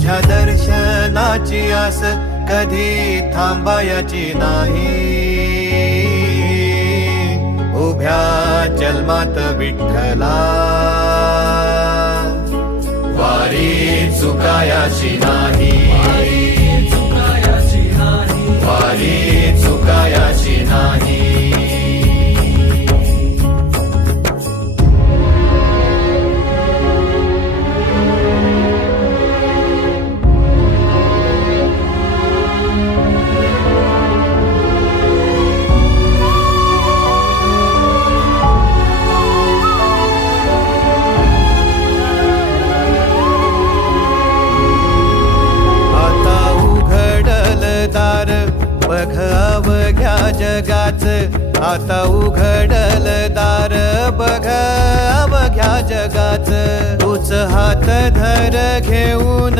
तुझ्या दर्शनाची आस कधी थांबायची नाही. उभ्या जन्मात विठ्ठला वारी चुकायाची नाही. वारी चुकायाची नाही. दार बघ अवघ्या जगाच. आता उघडल दार बघ अवघ्या जगाच. तूच हात धर घेऊन